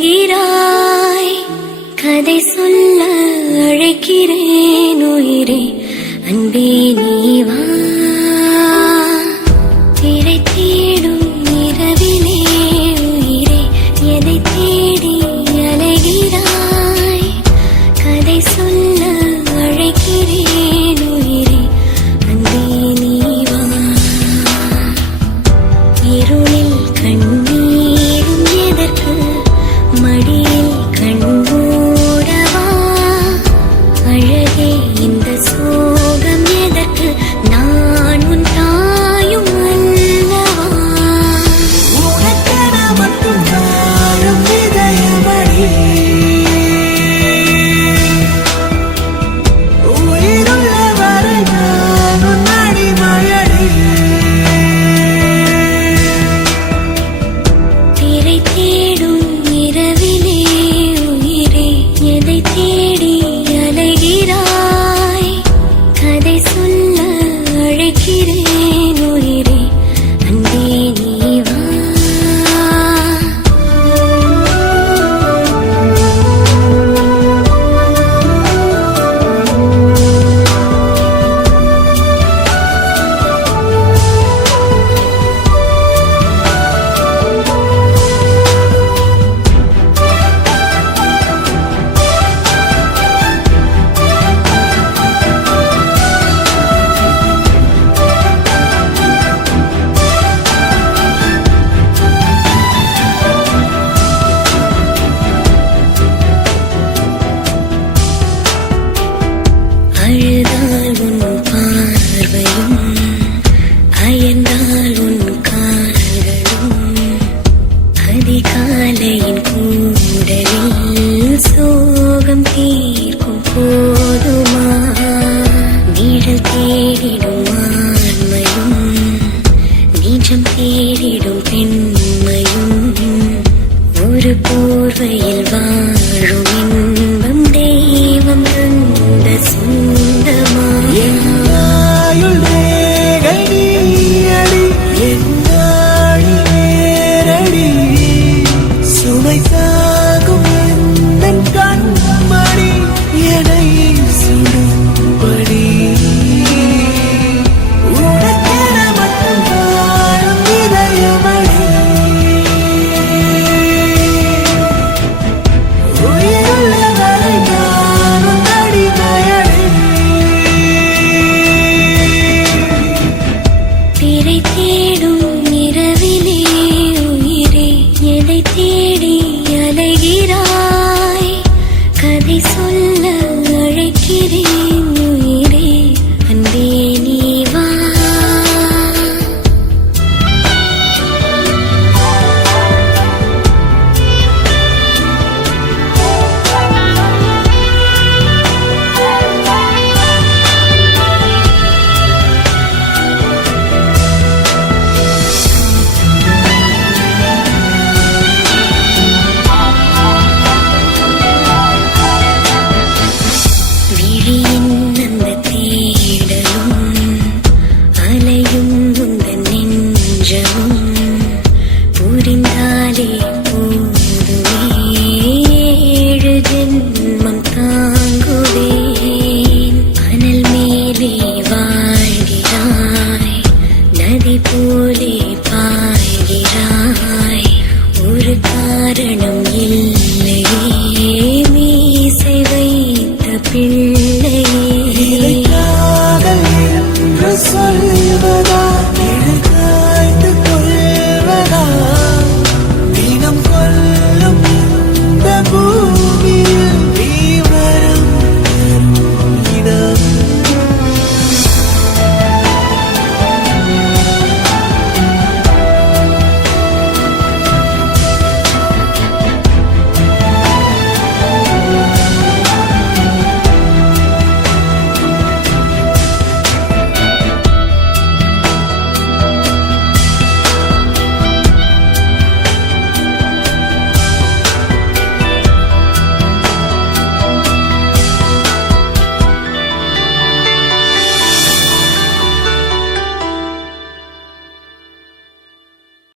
அலைகிறாய். கதை சொல்ல அழைக்கிறேன் உயிரே, அன்பே நீ வா. திரை தேடும் இரவிலே உயிரே, எதை தேடி அலைகிறாய். கதை சொல்ல அழைக்கிறேன் உயிரே, அன்பே நீ வா. இருளில் கண்ணீரும் எதற்கு, மடியில் கண்மூடவா. அழகே இந்த சோகம் எதற்கு, நான் உன் தாயும் அல்லவா. உனக்கென மட்டும் வாழும் இதயமடி, உயிருள்ள வரை நான் உன் அடிமையடி. திரை தேடும் இரவிலே உயிரே, எதை தேடி அலைகிறாய். கதை சொல்ல அழைக்கிறேன் உயிரே, அன்பே நீ வா. அழுதால் உன் பார்வையும், அயர்ந்தால் உன் கால்களும், அதிகாலையின் கூடலில் சோகம் தீர்க்கும் போதுமா. நிழல் தேடிடும் ஆண்மையும், நிஜம் தேடிடும் பெண்மையும், ஒரு போர்வையில் வாழும் இன்பம் தெய்வம் தந்த சொந்தமா. ஆயுள் ரேகை நீயடி, என் நாடி நேரடி, சுமை தாங்கும் எந்தன் கண்மணி, என்னை சுடும்படி. உனக்கென மட்டும் வாழும் இதயமடி, உயிருள்ள வரை நான் உன் அடிமையடி. திரை தேடும் இரவிலே உயிரே, எதை தேடி அலைகிறாய். கதை சொல்ல அழைக்கிறேன் உயிரே, அன்பே நீ வா. விழியின் அந்த தேடலும், அலையும் உந்தன் நெஞ்சமும், புரிந்தாலே போதுமே. 7 ஜென்மம் தாங்குவேன். அனல் மேலே வாழ்கிறாய், நதி போலே பாய்கிறாய். ஒரு காரணம் இல்லை